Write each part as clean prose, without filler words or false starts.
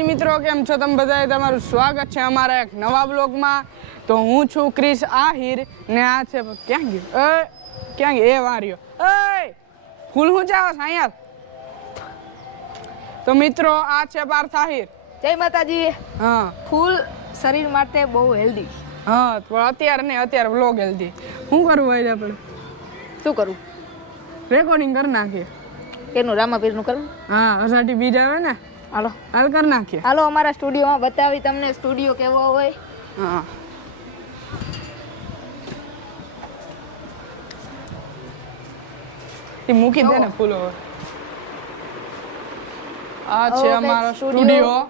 માતાજી મિત્રો, કેમ છો તમે બધાએ? તમારું સ્વાગત છે અમારા એક નવા બ્લોગમાં. તો હું છું ક્રિશ આહિર ને આ છે ક્યાં ગયો ક્યાં ગયો એ વાર્યો ફૂલ હું જાવ અહીંયા. તો મિત્રો આ છે પાર્થ આહિર. જય માતાજી. હા, ફૂલ શરીર માટે બહુ હેલ્ધી. હા, પણ અત્યારે બ્લોગ હેલ્ધી. શું કરવું હોય આપણે? શું કરું? રેકોર્ડિંગ કરી નાખીએ. કેનું? રામાપીરનું કરું? હા, અસાટી બીજ આવે ને, હાલો હાલ કરી નાખીએ. હાલો અમારા સ્ટુડિયોમાં બતાવી તમને સ્ટુડિયો કેવો હોય. હા, મૂકી દે ને ફૂલો. આ છે અમારો સ્ટુડિયો,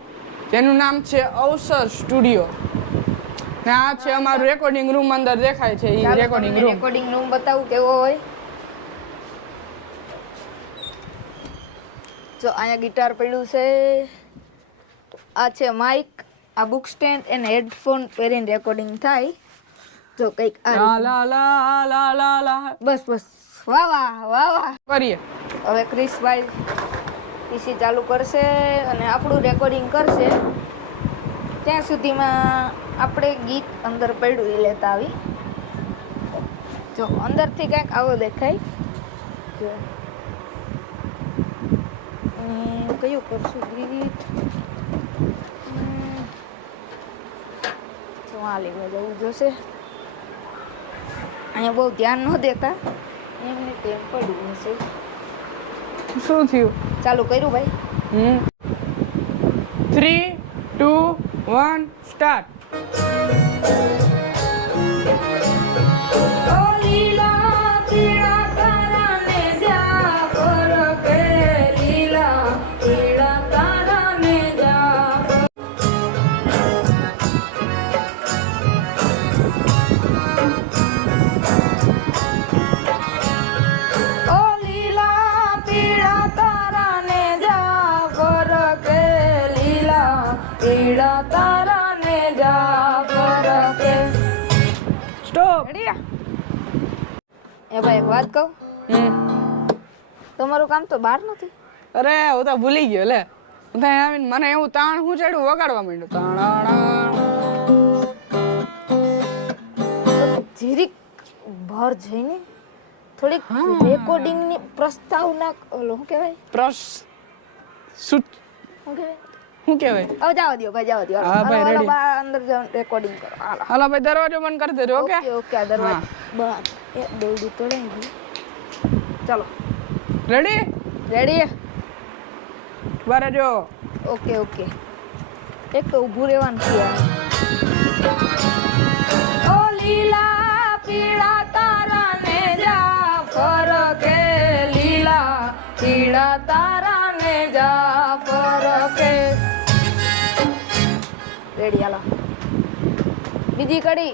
જેનું નામ છે અવસર સ્ટુડિયો. ને આ છે અમારું રેકોર્ડિંગ રૂમ. અંદર દેખાય છે ઈ રેકોર્ડિંગ રૂમ. રેકોર્ડિંગ રૂમ બતાવું કેવો હોય. જો અહીંયા ગિટાર પડ્યું છે, આ છે માઇક, આ બુક સ્ટેન્ડ અને હેડફોન પહેરીને રેકોર્ડિંગ થાય. જો કઈક લા લા લા લા લા લા બસ બસ, વાહ વાહ વાહ વાહ. કરીએ. હવે ક્રિશભાઈ પીસી ચાલુ કરશે અને આપણું રેકોર્ડિંગ કરશે. ત્યાં સુધીમાં આપણે ગીત અંદર પડ્યું એ લેતા આવી. જો અંદરથી કંઈક આવો દેખાય. જો કયું કરશું ગીત? જો આ લેવા જવું જોશે. અહીંયા બહુ ધ્યાન ન દેતા, એમને ટેમ પડ્યું હશે. શું થયું? ચાલુ કર્યું ભાઈ. 3, 2, 1 સ્ટાર્ટ. એ ભાઈ એક વાત કહું, તમારું કામ તો બહાર નથી. અરે હું તો ભૂલી ગયો. લે હું ત્યાં આવીને મને એવું તાણ હું ચડ્યું વગાડવા માંડ્યું. જીરીક બહાર જઈને થોડીક રેકોર્ડિંગ ની પ્રસ્તાવના ઓલો શું કહેવાય? શું કહેવાય? શું કહેવાય? હવે જાવ દો ભાઈ, જાવ દો. હા ભાઈ, હાલો, ready. અંદર જાવ રેકોર્ડિંગ કરો. હાલો હાલો ભાઈ, દરવાજો બંધ કરી દેજો. ઓકે ઓકે આ દરવાજો બંધ. એ દોરડું તોડાઈ ગયું. ચાલો રેડી? રેડી? બારે જો. Okay okay. એક તો ઊભું રહેવાનું છે. ઓ લીલા પીળા તારા ને જા ફરકે, લીલા પીળા તારા ને જા ફરકે. રેડી? હાલો બીજી કડી.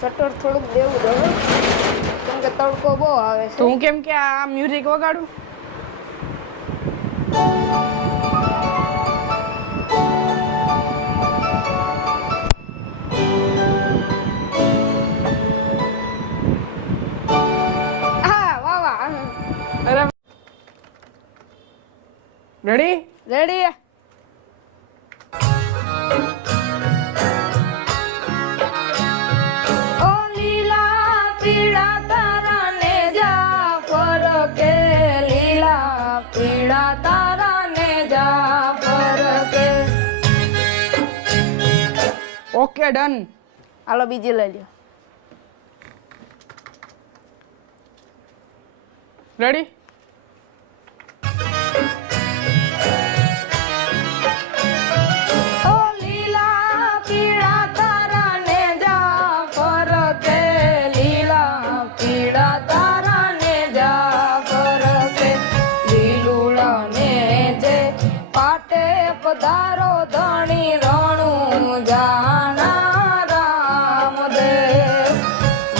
શટર થોડુંક દેવું દો કેમ કે તડકો બહુ આવે છે. તો હું કેમ કે આ મ્યુઝિક વગાડું? હા વાહ વાહ. અરે રેડી? રેડી? ઓ લીલા પીળા તારા ને જા ફરકે, લીલા પીળા તારા ને જા ફરકે. Okay done. હાલો બીજી લઈ લ્યો. રેડી? ઓ લીલા પીળા તારા ને જા ફરકે, લીલા પીળા તારા ને જા ફરકે. લીલુડા ને જે પાટે પધારો ધણી રણું જાના રામદેવ.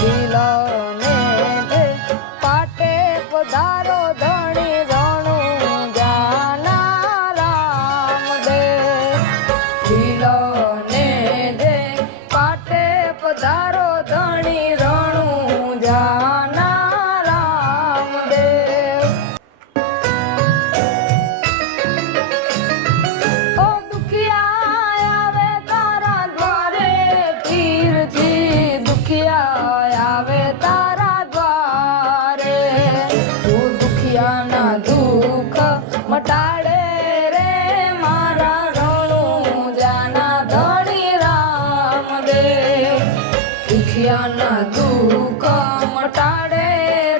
લીલા ને જે પાટે પધારો ધણી રણું જાના રામદેવ. લીલા ને જે પાટે પધારો ધણી રણું જાના રામદેવ. ઓ જન દુઃખ મટાડે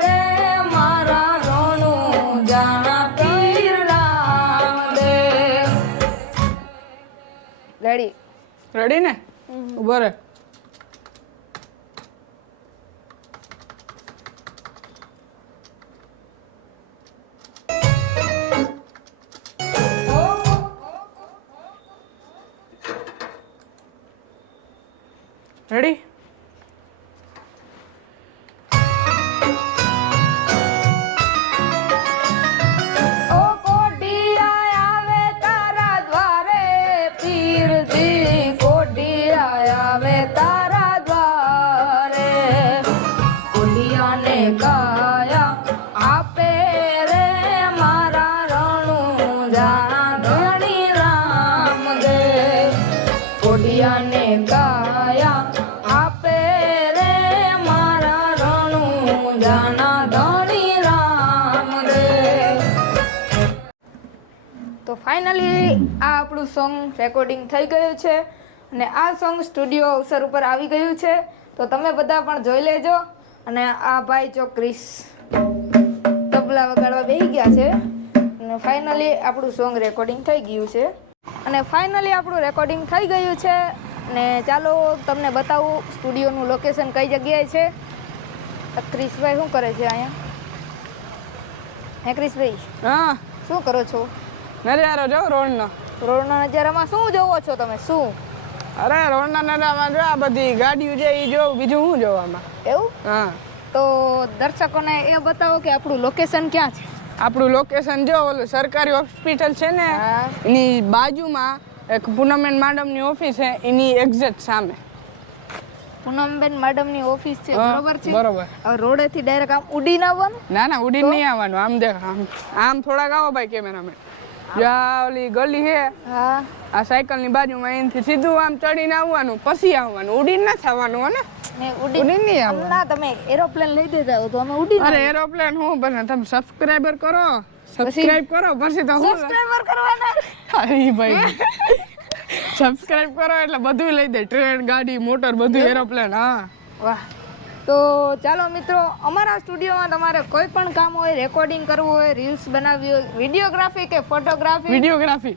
રે મારા રણુ જાણા પીર રામદેવ. રેડી? રેડી ને? ઉભો રે. રેડી? ઓ કોઢિયા આવે તારા દ્વારે પીરજી, કોઢિયા આવે તારા દ્વારે. કોઢિયાને કાયા આપે રે મારા રણુ જાણા ધણી રામદેવ. કોઢિયાને કાયા આપે રે મારા રણુ જાણા ધણી રામદેવ. તો ફાઇનલી આ આપણું સોંગ રેકોર્ડિંગ થઈ ગયું છે અને આ સોંગ સ્ટુડિયો અવસર ઉપર આવી ગયું છે. તો તમે બધા પણ જોઈ લેજો. અને આ ભાઈ જો ક્રિસ તબલા વગાડવા બેસી ગયા છે. અને ફાઇનલી આપણું સોંગ રેકોર્ડિંગ થઈ ગયું છે. અને ફાઇનલી આપણું રેકોર્ડિંગ થઈ ગયું છે. ને ચાલો તમને બતાવું સ્ટુડિયોનું લોકેશન કઈ જગ્યાએ છે. ક્રિશભાઈ શું કરે છે અહીંયા? હે ક્રિશભાઈ, હા, શું કરો છો? નજારો જો રોડનો. રોડના નજારામાં શું જોવો છો તમે? શું? અરે રોડના નજારામાં જો આ બધી ગાડીઓ છે એ જોઉં, બીજું શું જોવામાં. એવું? હા. તો દર્શકોને એ બતાવો કે આપણું લોકેશન ક્યાં છે. આપણું લોકેશન જો ઓલું સરકારી હોસ્પિટલ છે ને હા. એની બાજુમાં એક પૂનમબેન મેડમની ઓફિસ છે, એની એક્ઝેક્ટ સામે. પૂનમબેન મેડમની ઓફિસ છે, હા, બરોબર છે. બરોબર. હવે રોડેથી ડાયરેક્ટ આમ ઉડીને આવવાનું? ના ના, ઉડીને નહીં આવવાનું. આમ દેખ, આમ થોડાક આવો ભાઈ કેમેરામેન. જો આ ઓલી ગલી છે, હા. આ સાયકલની બાજુમાં એનાથી સીધું આમ ચડીને આવવાનું, પછી આવવાનું. ઉડીને નથી આવવાનું હો ને. ને ઉડીને નહીં આવવાનું. ના, તમે એરોપ્લેન લઈ દેતા હો તો અમે ઉડીને. અરે એરોપ્લેન હું બને, તમે સબસ્ક્રાઇબર કરો, સબસ્ક્રાઇબ કરો પછી તો હું સબસ્ક્રાઇબર કરવાના. હા ભાઈ સબસ્ક્રાઇબ કરો એટલે બધું લઈ દે, ટ્રેન, ગાડી, મોટર, બધું, એરોપ્લેન. હા, વાહ. તો ચાલો મિત્રો, અમારા સ્ટુડિયોમાં તમારે કોઈ પણ કામ હોય, રેકોર્ડિંગ કરવું હોય, રીલ્સ બનાવવી હોય, વિડીયોગ્રાફી કે ફોટોગ્રાફી, વિડીયોગ્રાફી